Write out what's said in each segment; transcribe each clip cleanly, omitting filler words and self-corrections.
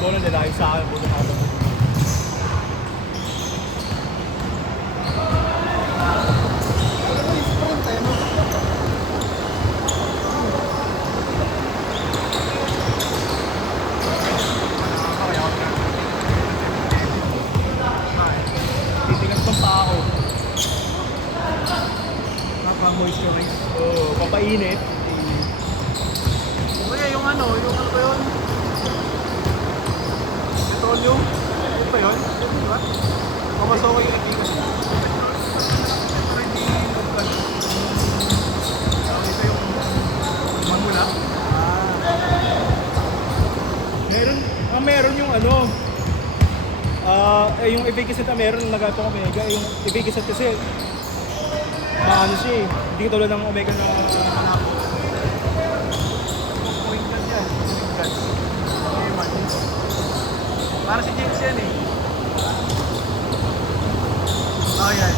bola, lalaki sa akin, buto ako. Titigas pang pa ako. Moisturize. Oo, papainit. Kuya, yung ano ba yun? Petroleum? Ano ba yun? Diba? Pamasok ko yung itigas. Pero hindi local. Ito yung magula. Meron yung ano, yung efficacy na meron nagato ko Omega, yung efficacy kasi ano siya eh, hindi tulad ng Omega na Point gun yan. Point gun. Okay, man. Para si James yan eh. Oh, yan.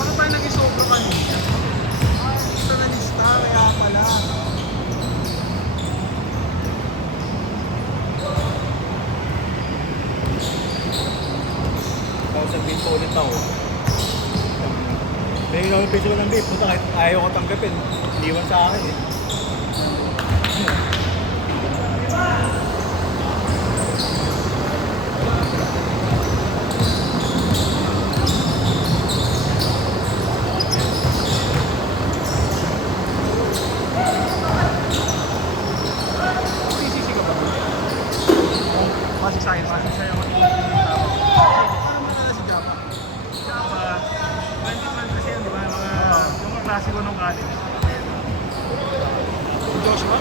Ano tayo nag-isobra kanina? Ito na lista, kaya pala. sabihin ko ulit ako. May piso ko ng beef, puta kahit ayaw ko tanggapin, iniwan sa akin eh. PCC ka ba? Basic science. Basic science. Ano mo na si Java? Java, 2012 kasi yun, di ba? Yung mga klase ko nung college. Joshua?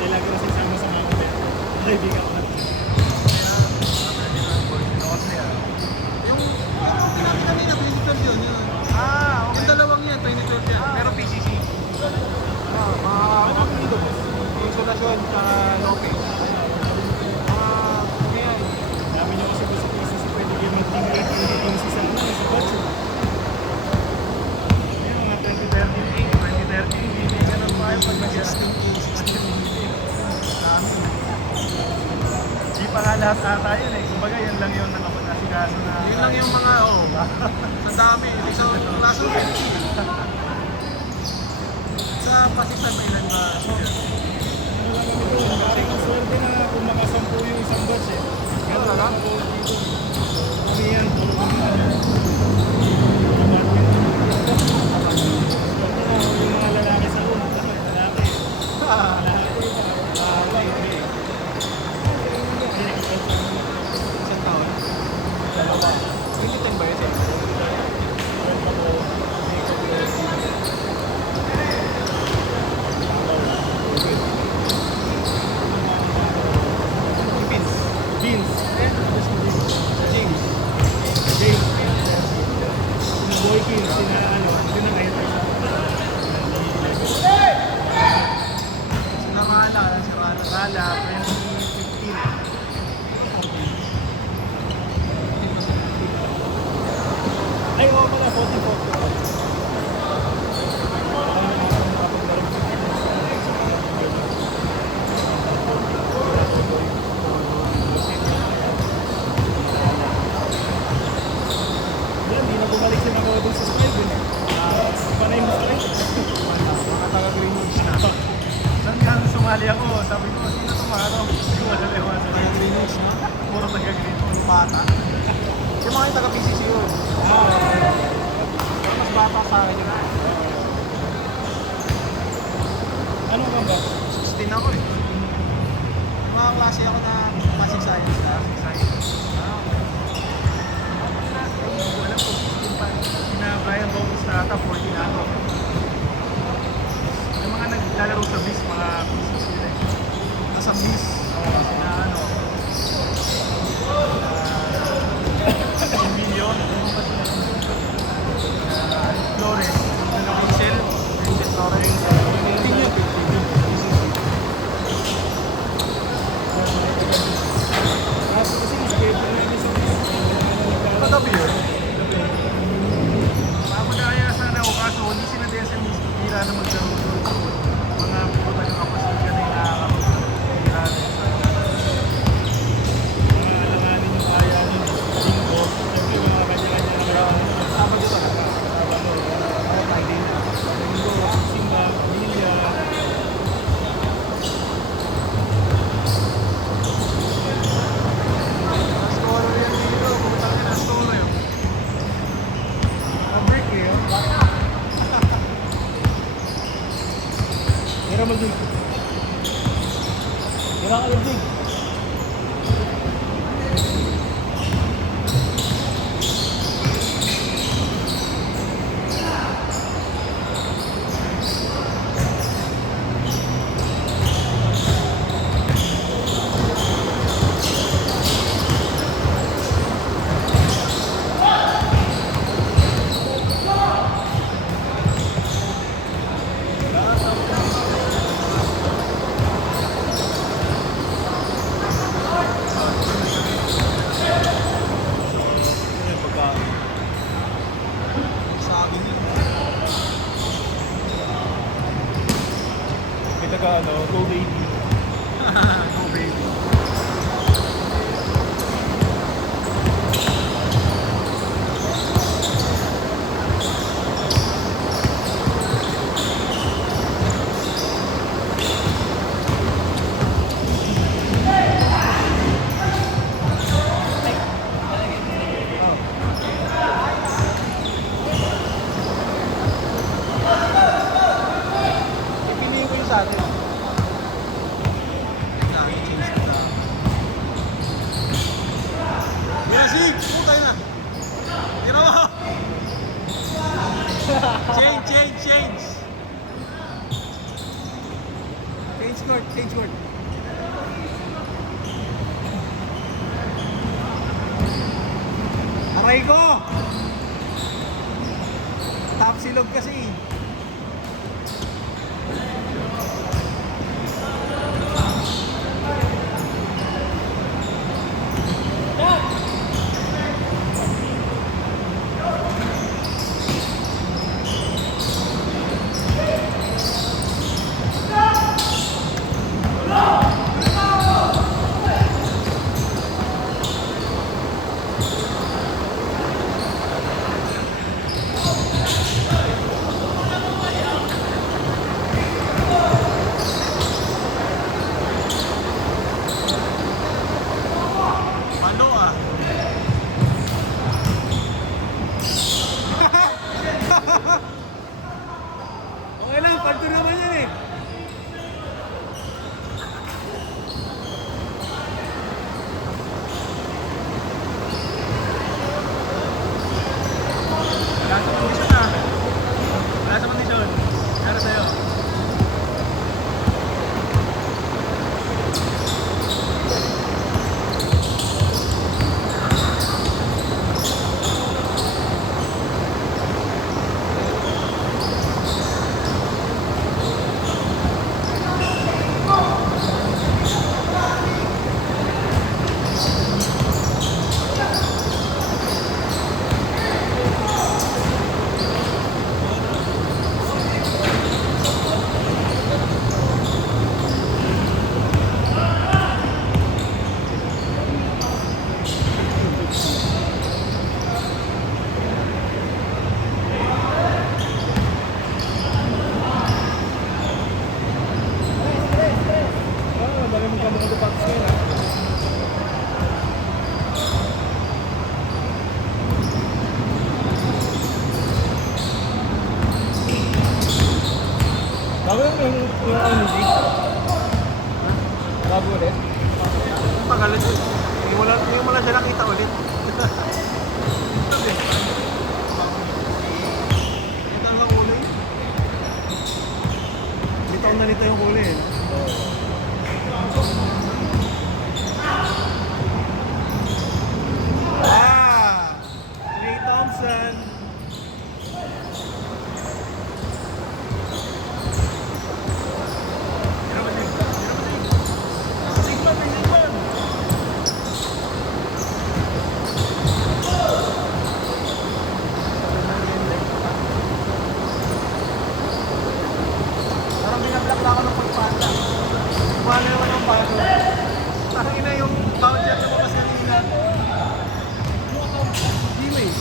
Nilagay na sa isang masama ko din. Kaibigan ko na. Yung pinakita kanina, 2012 yun. Okay. Yung dalawang yan, 2012 yan. Pero PCC. Mga insulasyon, tsaka Lope. Ngayon, Dami nyo kasi sa PCC pwede kayo mag-integrate yung sa ano, sa kotse. Yung mga 2013, hindi ka ng file pag nag-testing Di pa nga lahat ata yun eh. Kumbaga yan lang yung nakapag-asikaso na... yun lang yung mga, sa dami. So, klase ng sa pasitan ba ilan ba? Kasi ang swerte na kung makasampu yung isang batch eh. Ano talaga? Kami yan, yung mga lalaki sa una, lalaki. Isang taon? Dalawa. 2010 ba yun? Beans. James. James. Sina Boykin, sina ano, sina Kaiser. Sina Mala, si Rala, 2015. Ay, oo pala, 40-40. Hindi na bumalik si Macaw dun sa skill dun eh. Panay mo sa rin. Mga taga-Green Hills na. Saan nga sumali ako? Sabi ko, sino tumaro? Hindi ko alam ewan sa Taga-Green Hills na. Puro taga-green. Yung bata. Yung mga yung taga-PCC yun. Mas bata sa akin yun. Ano ka ba? 16 ako eh. Mga klase ako na basic science na. Alam ko, sinabayan ko sa ata 14 ako. Yung mga naglalaro sa bis, mga PCC nila eh. Nasa miss. Sina ano, Nakaka-ibig. Sabi niyo. May taga ano, go baby. Go baby. Ipiliin ko yung sa atin. Nakikichange ko lang. Mirasig! Putay na! Tira mo! Change, change, change! Change court, change court. Aray ko! Top silog kasi. Ano ah? Okay lang, palto naman yan eh. Wala sa kondisyon ah. Wala sa kondisyon. Pero sa'yo. Ang dami mong kamukha patis ngayon ha. Bago yung ano G? Bago ulit? Pagalit eh. Ngayon mo lang siya nakita ulit. Ito ang kulay. Litaw na litaw yung kulay eh. Ah! Ray Thompson. Parang binablock na ako ng pagpanda. Kumala naman ang bago. Parang ina yung bound jet na mabas kanina. Gmail.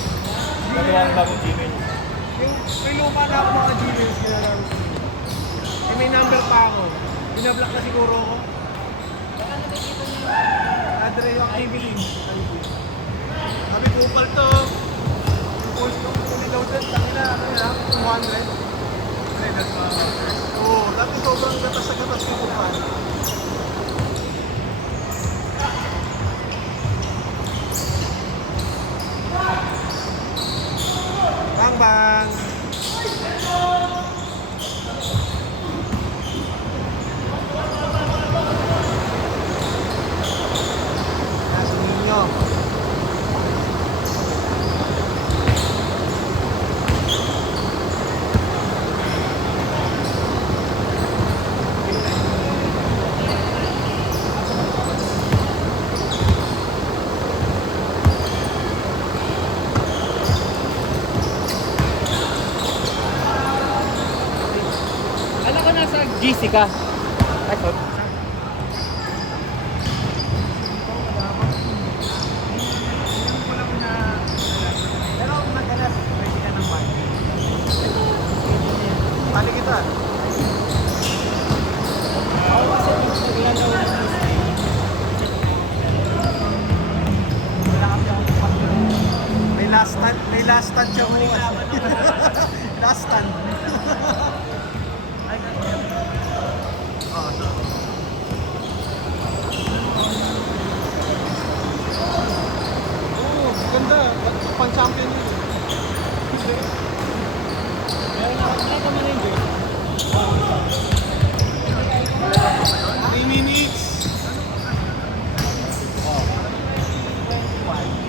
Nagawa ng bagong Gmail. Yung may luma na ako mga Gmails ginalaro ko. Eh may number pa ako. Binablock na siguro ako. Adre yung activity. Sabi kupal to. Post ko fully loaded. Tangina, ano na, 200. Oo, dati sobrang gatas sa gatas yung kupal. GC ka. Ay, sorry. Ko lang na pero madalas pwede ka ng bike. Bali kita. Ako kasi tingnan daw yung Wala kami akong partner. May last stand siya bukas. Last stand. Ay, kasi Oo, so. Oo, ganda. Pan-champion yun. meron naman yung girl. 3 minutes.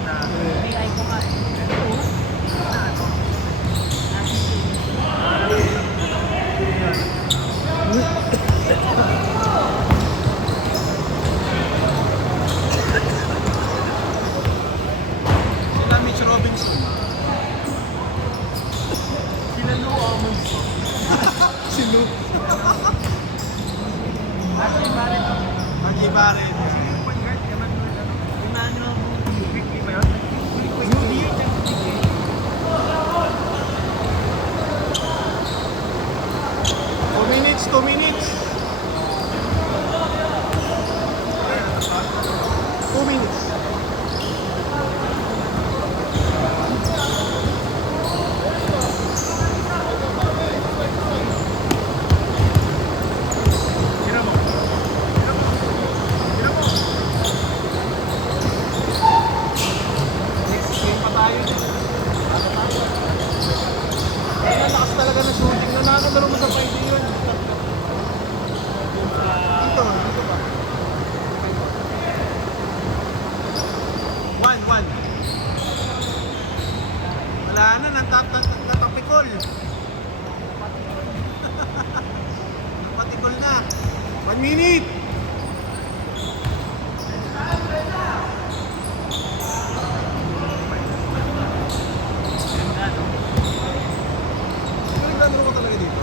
na AI ko nga eh. Sila Mitch Robinson. Sila no almonds. Si Luke. Actually, bakit ako? Manji Barret. Sino yung point guard? Emmanuel Quickly ba yun? Quickly. 2 minutes, 2 minutes. 2 minutes. Sino mo? Next game pa tayo. Ay, lakas talaga ng shooting na nakakadalo mo sa 5D yun. Dito ba? 1-1. Wala na, natapikol. Napatikol na. 1 minute. Naglalaro ka talaga dito?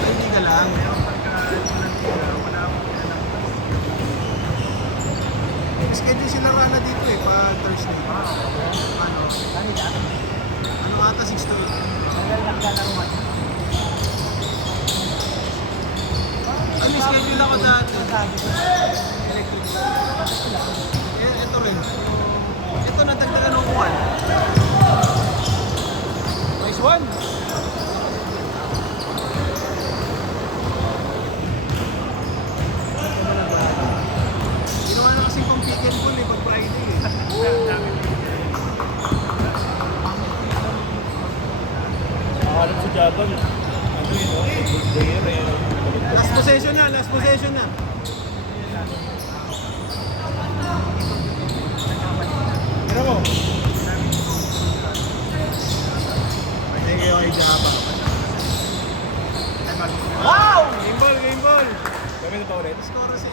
Hindi ka lang. Schedule sila Rana dito eh, pa Thursday. Ano? Ano ata, 6 to 8. Ano schedule ako dati? Electric. Ito rin. Ito nadagdagan ng 1. Nice one! Ginawa na kasing pang pick and pull eh, pag Friday eh. Nakakalap sa Japan. Ano yun, no? Player, eh. Last possession na, last possession na. Tira mo. Thank you, ay Jarapa. Wow! Game ball, game ball. Kami na pa ulit. Score si